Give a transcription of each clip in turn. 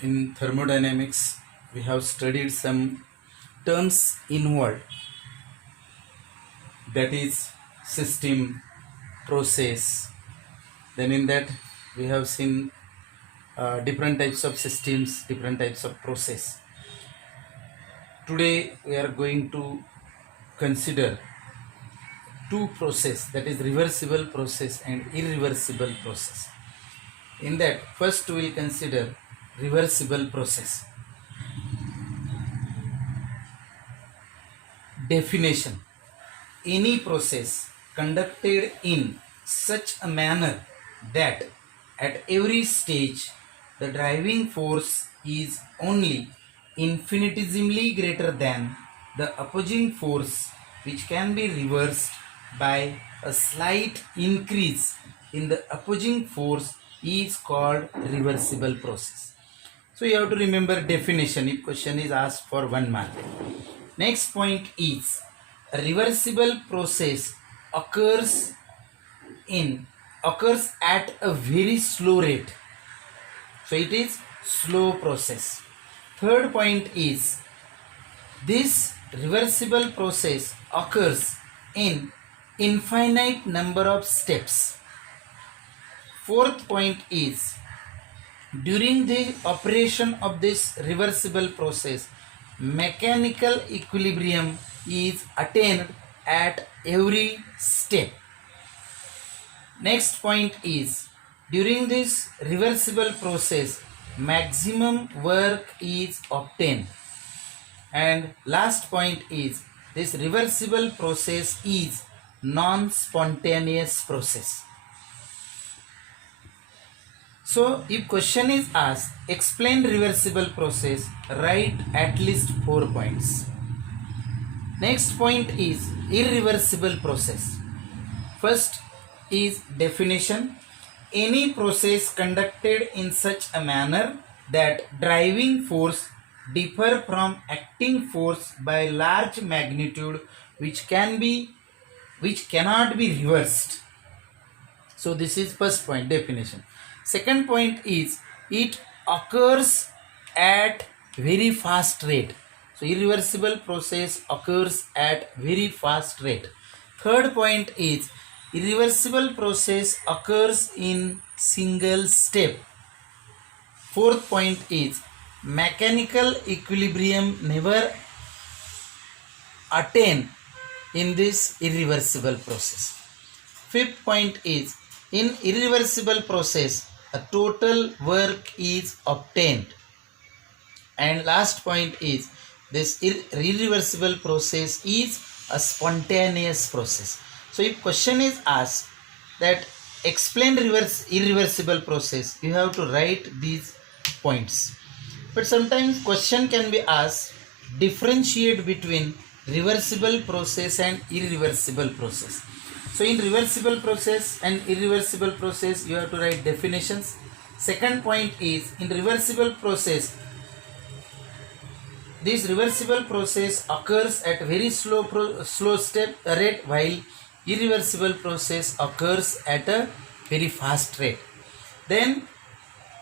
In thermodynamics, we have studied some terms involved, that is system, process. Then in that we have seen different types of systems, different types of process. Today we are going to consider two process, that is reversible process and irreversible process. In that, first we will consider reversible process. Definition: any process conducted in such a manner that at every stage the driving force is only infinitesimally greater than the opposing force, which can be reversed by a slight increase in the opposing force, is called reversible process. So you have to remember definition if question is asked for 1 mark. Next point is a reversible process occurs at a very slow rate. So it is slow process. Third point is this reversible process occurs in infinite number of steps. Fourth point is during the operation of this reversible process, mechanical equilibrium is attained at every step. Next point is during this reversible process, maximum work is obtained. And last point is this reversible process is non-spontaneous process. So if question is asked, explain reversible process, write at least 4 points. Next point is irreversible process. First is definition: any process conducted in such a manner that driving force differ from acting force by large magnitude, which cannot be reversed. So this is first point, definition. Second point is it occurs at very fast rate. So irreversible process occurs at very fast rate. Third point is irreversible process occurs in single step. Fourth point is mechanical equilibrium never attained in this irreversible process. Fifth point is in irreversible process a total work is obtained. And last point is this irreversible process is a spontaneous process. So if question is asked that explain irreversible process, you have to write these points. But sometimes question can be asked differentiate between reversible process and irreversible process. So in reversible process and irreversible process, you have to write definitions. Second point is in reversible process, this reversible process occurs at very slow step rate, while irreversible process occurs at a very fast rate. Then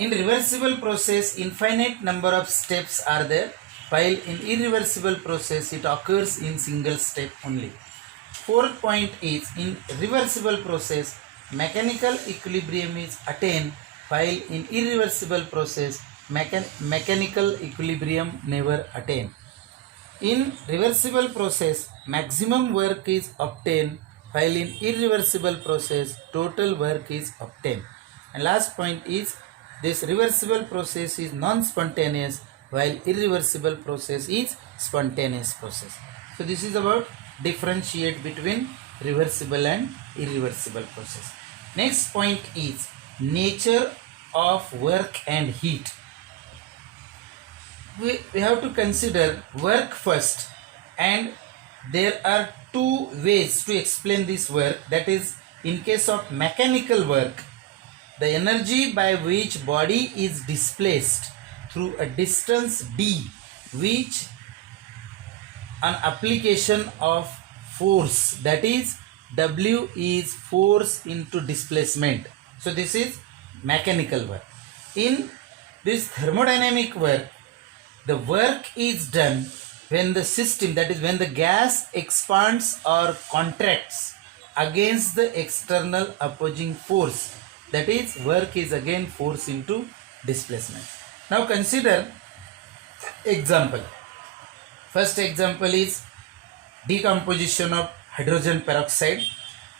in reversible process, infinite number of steps are there, while in irreversible process it occurs in single step only. Fourth point is in reversible process mechanical equilibrium is attained, while in irreversible process mechanical equilibrium never attained. In reversible process maximum work is obtained, while in irreversible process total work is obtained. And last point is this reversible process is non-spontaneous, while irreversible process is spontaneous process. So this is about differentiate between reversible and irreversible process. Next point is nature of work and heat. We have to consider work first, and there are two ways to explain this work. That is, in case of mechanical work, the energy by which body is displaced through a distance d, which an application of force, that is W is force into displacement. So this is mechanical work. In This thermodynamic work, the work is done when the system, that is when the gas expands or contracts against the external opposing force. That is, work is again force into displacement. Now consider example. First example is decomposition of hydrogen peroxide.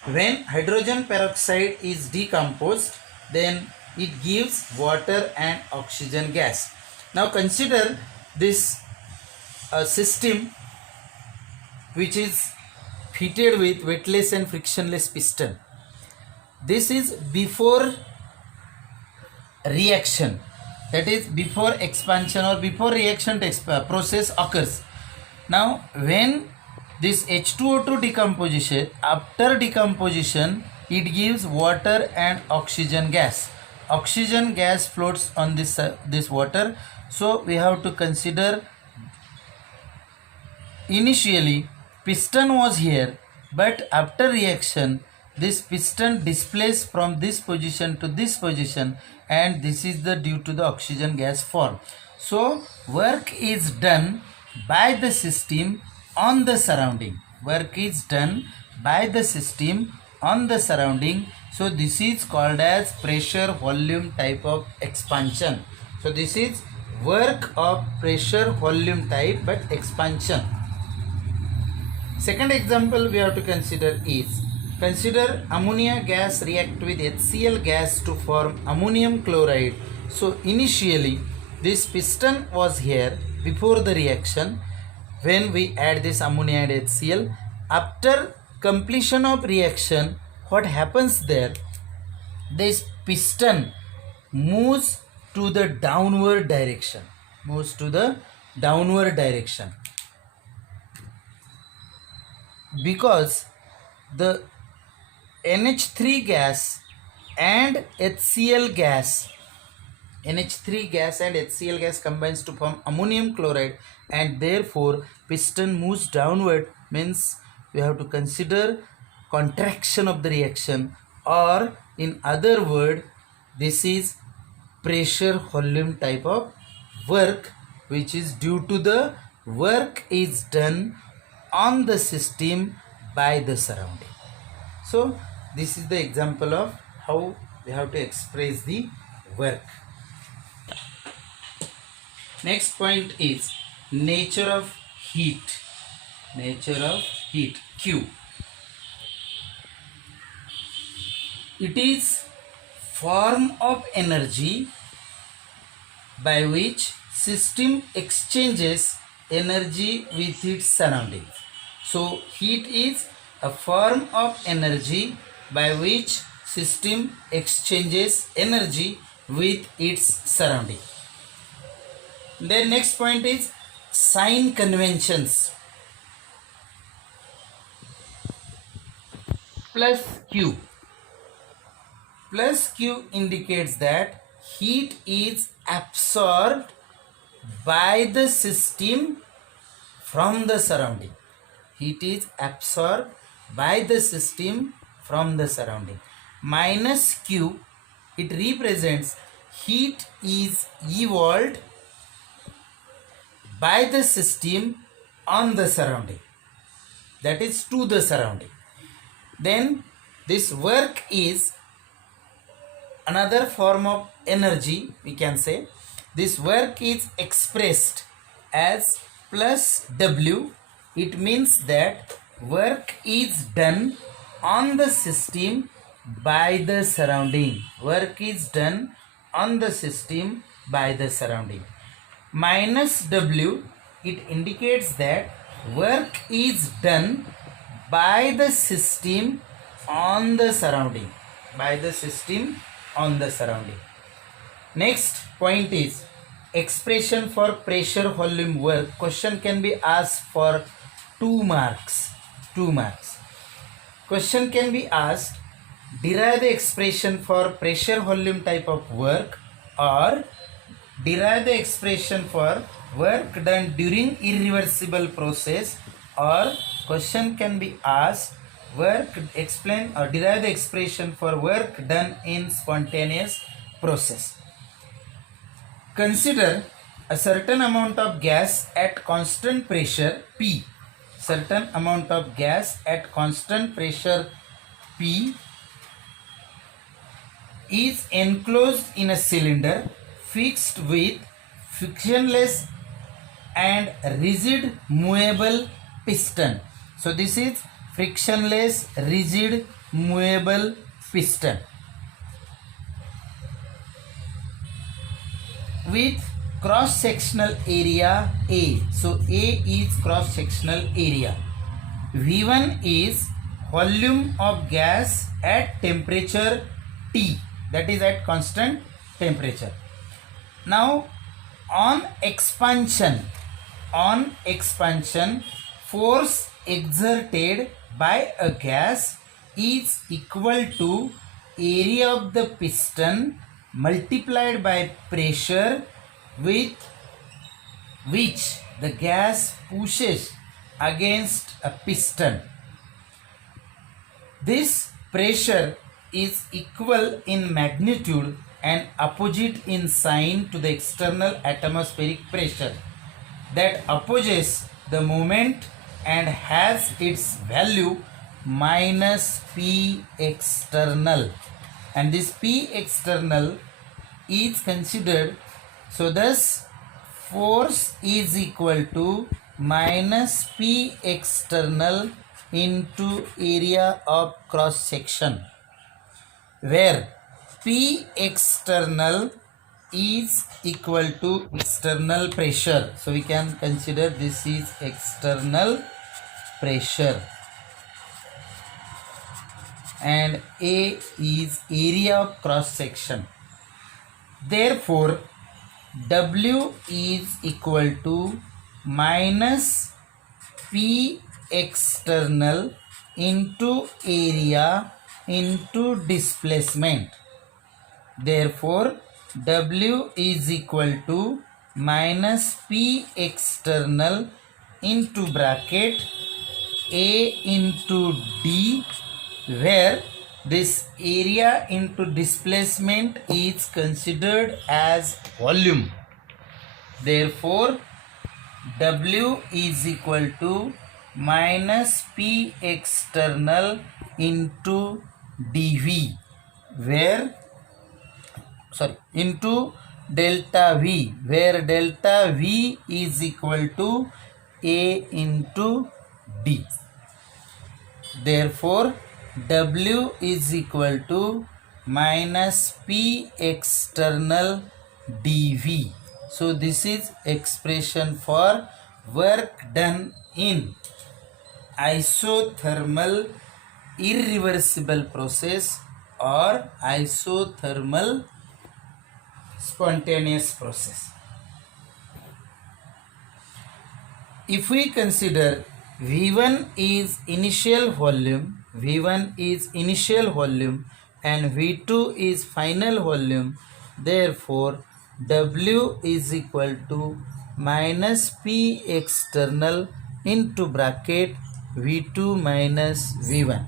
When hydrogen peroxide is decomposed, then it gives water and oxygen gas. Now consider this system which is fitted with wetless and frictionless piston. This is before reaction, that is before expansion or before reaction process occurs. Now when this H2O2 decomposition, after decomposition it gives water and oxygen gas. Oxygen gas floats on this water. So we have to consider, initially piston was here, but after reaction this piston displaced from this position to this position, and this is the due to the oxygen gas form. So work is done by the system on the surrounding. Work is done by the system on the surrounding. So this is called as pressure volume type of expansion. So this is work of pressure volume type but expansion. Second example we have to consider is, consider ammonia gas react with HCl gas to form ammonium chloride. So initially this piston was here before the reaction. When we add this ammonia and HCl, after completion of reaction, what happens there? This piston moves to the downward direction. Because the NH3 gas and HCl gas, NH3 gas and HCl gas combines to form ammonium chloride, and therefore piston moves downward, means we have to consider contraction of the reaction, or in other word this is pressure volume type of work, which is due to the work is done on the system by the surrounding. So this is the example of how we have to express the work. Next point is nature of heat. Q. It is form of energy by which system exchanges energy with its surrounding. So heat is a form of energy by which system exchanges energy with its surrounding. Then next point is sign conventions. Plus Q. Plus Q indicates that heat is absorbed by the system from the surrounding. Heat is absorbed by the system from the surrounding. Minus Q, it represents heat is evolved by the system on the surrounding, that is to the surrounding. Then this work is another form of energy, we can say. This work is expressed as plus W. It means that work is done on the system by the surrounding. Work is done on the system by the surrounding. Minus W, it indicates that work is done by the system on the surrounding. Next point is expression for pressure volume work. Question can be asked for 2 marks. Question can be asked, derive the expression for pressure volume type of work, or derive the expression for work done during irreversible process, or question can be asked, explain or derive the expression for work done in spontaneous process. Consider a certain amount of gas at constant pressure P. Certain amount of gas at constant pressure P is enclosed in a cylinder fixed with frictionless and rigid movable piston. So this is frictionless rigid movable piston with cross sectional area A. So A is cross sectional area. V1 is volume of gas at temperature T, that is at constant temperature. Now on expansion, force exerted by a gas is equal to area of the piston multiplied by pressure with which the gas pushes against a piston. This pressure is equal in magnitude and opposite in sign to the external atmospheric pressure that opposes the moment and has its value minus P external, and this P external is considered. So thus force is equal to minus P external into area of cross section, where P external is equal to external pressure. So we can consider this is external pressure and A is area of cross section. Therefore W is equal to minus P external into area into displacement. Therefore W is equal to minus P external into bracket A into D, where this area into displacement is considered as volume. Therefore W is equal to minus P external into dV, where into delta V, where delta V is equal to A into D. Therefore W is equal to minus P external dV. So this is expression for work done in isothermal irreversible process or isothermal spontaneous process. If we consider V1 is initial volume, and V2 is final volume, therefore W is equal to minus P external into bracket V2 minus V1.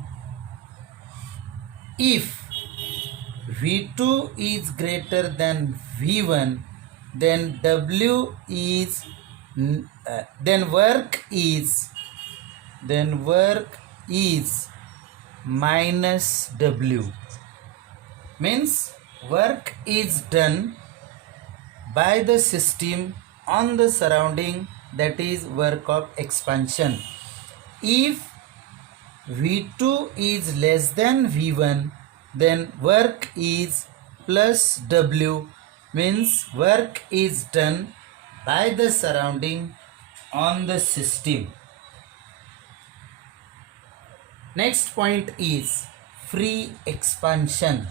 If V2 is greater than V1, then W is then work is minus W, means work is done by the system on the surrounding, that is work of expansion. If V2 is less than V1, then work is plus W, means work is done by the surrounding on the system. Next point is free expansion.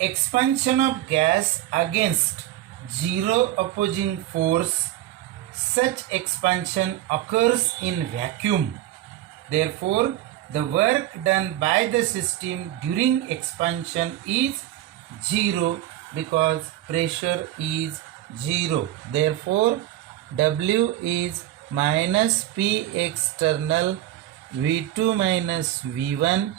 Expansion of gas against zero opposing force. Such expansion occurs in vacuum. Therefore, the work done by the system during expansion is zero because pressure is zero. Therefore, W is minus P external V2 minus V1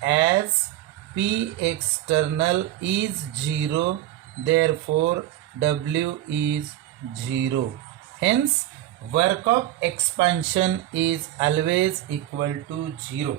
as P external is 0, therefore W is 0. Hence, work of expansion is always equal to 0.